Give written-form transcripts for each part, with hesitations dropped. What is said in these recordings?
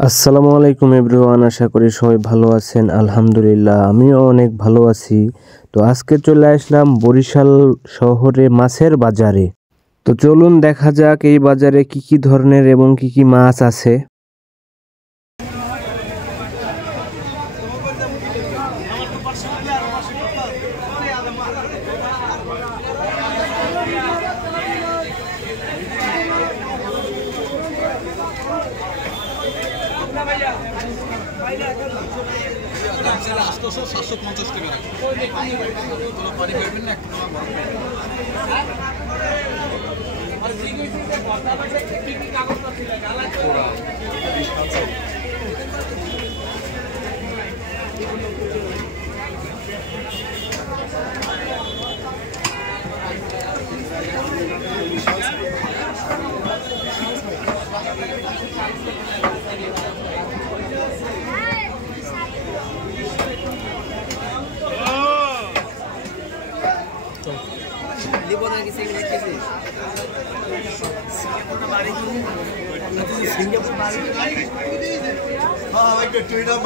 আসসালামু আলাইকুম এভরিওয়ান, আশা করি সবাই ভালো আছেন। আলহামদুলিল্লাহ আমিও অনেক ভালো আছি। তো আজকে চলে আসলাম বরিশাল শহরে মাছের বাজারে। তো চলুন দেখা যাক এই বাজারে কি কি ধরনের এবং কি কি মাছ আছে।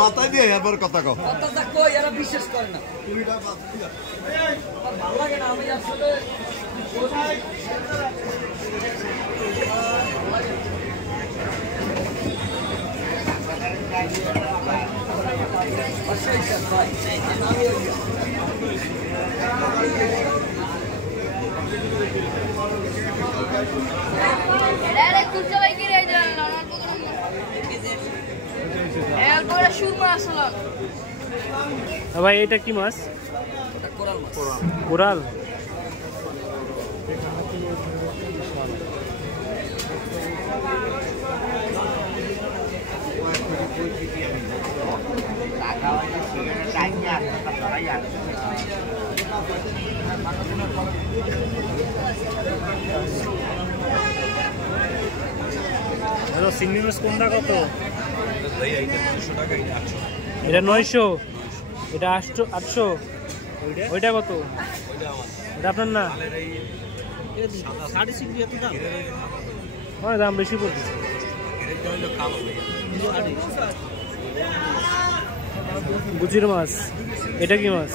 মাথায় দিয়ে এবার কথা কও বিশ্বাস করে না ভালো লাগে না। আমি আসলে ভাই এটা কি মাছ? কোরাল। চিংড়ি মাছ কোনটা কত? এটা 900, এটা 800, ওইটা কত? এটা আপনার না? দাম বেশি পড়ছে। বুঝির মাছ। এটা কি মাছ?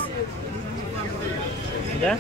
এটা